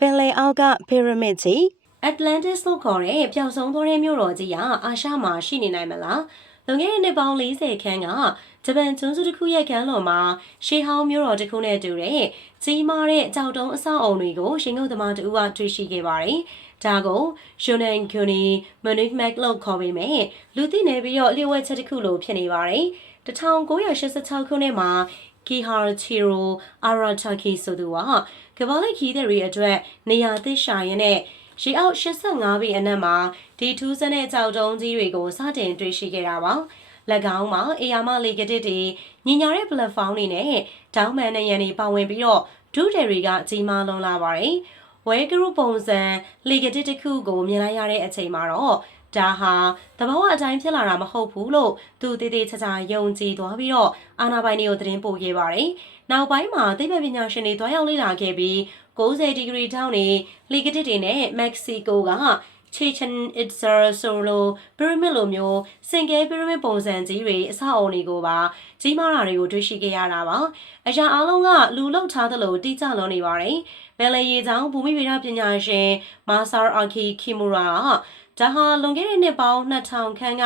ပင်လယ်အောက်ကပီရမစ်ကြီး Atlantis လို့ခေါ်တဲ့ပျောက်ဆုံးသွားတဲ့မြို့တော်ကြီးကအာရှမှာရှိနေနိုင်မလားလွန်ခဲ့တဲ့နှစ်ပေါင်း40ခန်းကဂျပန်ကျွန်းစုတစ်ခုရဲ့ကမ်းလွန်မှာရှေးဟောင်းမြို့တော်တစ်ခုနဲ့တူတဲ့ကြီးမားတဲ့ကြောက်တုံးအဆောက်အုံတွေကိုရှင်ကုတ်သမားတို့ကတွေ့ရှိခဲ့ပါတယ်။ဒါကို Shonen Kuni Monument လို့ခေါ်ပေမဲ့လူသိနေပြီးတော့လျှို့ဝှက်ချက်တစ်ခုလိုဖြစ်နေပါတယ်။1986ခုနှစ်မှာ Kiharuchiro Arataki ဆိုသူကကမ္ဘာလိပ်ခီးသည်တွေအတွက်နေရာသစ်ရှာရင်းနဲ့ရေအောက်85ပေအနက်မှာဒီထူးဆန်းတဲ့ကြောက်တုံးကြီးတွေကိုစတင်တွေ့ရှိခဲ့တာပါ။၎င်းမှာအေယာမလေကတစ်တွေညီညာတဲ့ပလက်ဖောင်းတွေနဲ့တောင်းမှန်တဲ့ရန်တွေပါဝင်ပြီးတော့ဒုတယ်တွေကကြီးမားလွန်လာပါတယ်။ဝဲကရုပုံစံလေကတစ်တစ်ခုကိုမြင်လိုက်ရတဲ့အချိန်မှာတော့ဒါဟာတဘာဝအတိုင်းဖြစ်လာတာမဟုတ်ဘူးလို့သူတည်တည်ချာချာယုံကြည်သွားပြီးတော့အာနာပိုင်တွေကိုသတင်းပို့ခဲ့ပါတယ်။နောက်ပိုင်းမှာသိပ္ပံပညာရှင်တွေတွားရောက်လေ့လာခဲ့ပြီး90ဒီဂရီထောင်းနေလီကတစ်တွေနဲ့မက္ကဆီကိုကချီချန်အစ်ဆာဆိုလိုပီရမစ်လိုမျိုးစင်ကဲပီရမစ်ပုံစံကြီးတွေအဆောက်အအုံတွေကိုပါကြီးမားတာတွေကိုတွေ့ရှိခဲ့ရတာပါအရာအားလုံးကလူလောက်ထားသလိုတိကျလွန်နေပါတယ်ဘယ်လေရေချောင်းဘူမိဗေဒပညာရှင်မာဆာအာကီခီမူရာဒါဟာလွန်ခဲ့တဲ့နှစ်ပေါင်း2000ခန်းက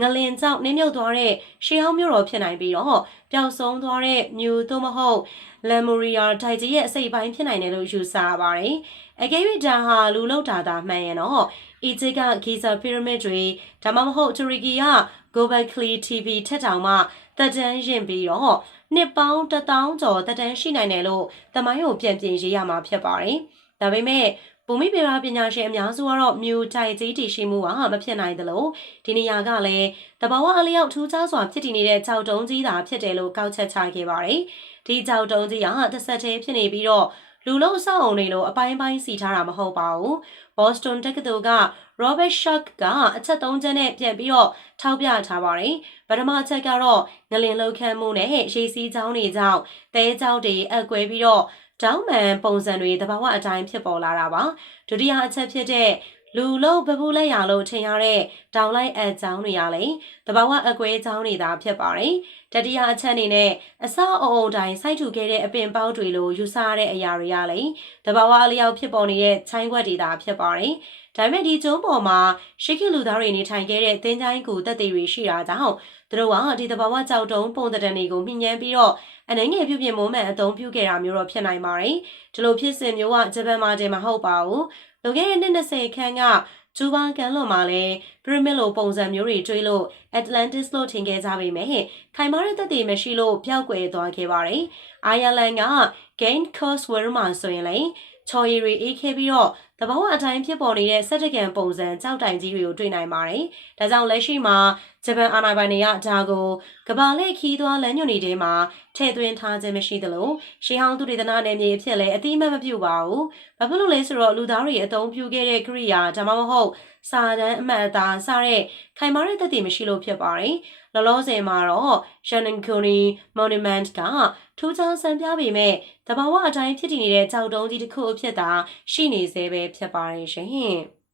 ငလင်ကြောင့်နင်းမြုပ်သွားတဲ့ရှေးဟောင်းမြို့တော်ဖြစ်နိုင်ပြီးတော့ပျောက်ဆုံးသွားတဲ့မြို့သို့မဟုတ်လမ်မိုရီယာဒိုင်ဂျီရဲ့အစိပ်ပိုင်းဖြစ်နိုင်တယ်လို့ယူဆရပါတယ်။အကယ်၍ဒါဟာလူလောက်တာမှန်ရင်တော့အီဂျစ်ကဂီဇာပီရမစ်တွေဒါမှမဟုတ်တူရီကီကဂိုဘက်ခလီ TV ထက်တောင်မှတက်တန်းရင်ပြီးတော့နှစ်ပေါင်း1000ကျော်တက်တန်းရှိနိုင်တယ်လို့တမိုင်းကိုပြန်ပြင်ရေးရမှာဖြစ်ပါတယ်။ဒါပေမဲ့ဘူမိဗေဒပညာရှင်အများစုကတော့မြို့တိုင်ကြီးတည်ရှိမှုကမဖြစ်နိုင်သလိုဒီနေရာကလည်းတဘာဝအလျောက်ထူးခြားစွာဖြစ်တည်နေတဲ့ကြောက်တုံးကြီးသာဖြစ်တယ်လို့ကောက်ချက်ချခဲ့ပါတယ်။ဒီကြောက်တုံးကြီးကတစ်ဆက်တည်းဖြစ်နေပြီးတော့လူလုံးအဆောက်အုံတွေလိုအပိုင်းပိုင်းစီထားတာမဟုတ်ပါဘူး။ Boston တက္ကသိုလ်က Robert Schoch ကအချက်3ချက်နဲ့ပြန်ပြီးတော့ထောက်ပြထားပါတယ်။ပထမအချက်ကတော့ငလင်လှုပ်ခတ်မှုနဲ့ရေစီးကြောင်းတွေကြောင့်တဲကြောက်တွေအကွဲပြီးတော့တောင်းမှန်ပုံစံတွေတဘာဝအတိုင်းဖြစ်ပေါ်လာတာပါဒုတိယအချက်ဖြစ်တဲ့လူလုံးပပူလက်ရလို့ထင်ရတဲ့တောင်လိုက်အကြောင်းတွေရလေတဘာဝအကွဲကြောင်းတွေသာဖြစ်ပါတယ်တတိယအချက်အနေနဲ့အစအုံတိုင်းစိုက်ထူခဲ့တဲ့အပင်ပေါက်တွေလိုယူဆရတဲ့အရာတွေရလေတဘာဝအလျောက်ဖြစ်ပေါ်နေတဲ့ချိုင်းခွက်တွေသာဖြစ်ပါတယ်ဒါပေမဲ့ဒီကျုံးပေါ်မှာရှေးခေတ်လူသားတွေနေထိုင်ခဲ့တဲ့သင်္ချိုင်းကူတက်တွေရှိတာကြောင့်သူတို့ကဒီတဘာဝကြောက်တုံးပုံတံတွေကိုမြင်ញ្ញမ်းပြီးတော့အနေငယ်ပြုပြင်မိုးမှန်အသုံးပြုခဲ့တာမျိုးတော့ဖြစ်နိုင်ပါတယ်ဒီလိုဖြစ်စဉ်မျိုးကဂျပန်မှာတည်းမဟုတ်ပါဘူးလွန်ခဲ့တဲ့နှစ်20ခန်းကဂျူဘန်ကန်လွန်မှာလည်းပီရမစ်လိုပုံစံမျိုးတွေတွေးလို့ Atlantis လို့ထင်ခဲ့ကြပေမဲ့ခိုင်မာတဲ့သက်သေမရှိလို့ပျောက်ကွယ်သွားခဲ့ပါတယ်အိုင်ယာလန်က Gain Coswell မှာဆိုရင်လည်းချော်ရည်တွေအေးခဲပြီးတော့တဘာဝအတိုင်းဖြစ်ပေါ်နေတဲ့စက်တကန်ပုံစံကြောက်တိုင်ကြီးတွေကိုတွေ့နိုင်ပါတယ်။ဒါကြောင့်လက်ရှိမှာဂျပန်အာဏာပိုင်တွေကဒါကိုကမ္ဘာလှည့်ခီးသွားလမ်းညွှန်တွေထဲမှာထည့်သွင်းထားခြင်းမရှိသလိုရှေးဟောင်းသူတေသနာနယ်မြေအဖြစ်လည်းအတိအမှတ်မပြုပါဘူး။ဘာဖြစ်လို့လဲဆိုတော့လူသားတွေအသုံးပြုခဲ့တဲ့ကိရိယာဒါမှမဟုတ်စာတမ်းအမှတ်အသားစတဲ့ခိုင်မာတဲ့သက်သေမရှိလို့ဖြစ်ပါတယ်။လောလောဆယ်မှာတော့ Shaninkuni Monument ကထူးခြားဆန်းပြပေမဲ့တဘာဝအတိုင်းဖြစ်တည်နေတဲ့ကြောက်တုံးကြီးတစ်ခုအဖြစ်သာရှိနေသေးပဲဖြစ်ပါတယ်ရှင်။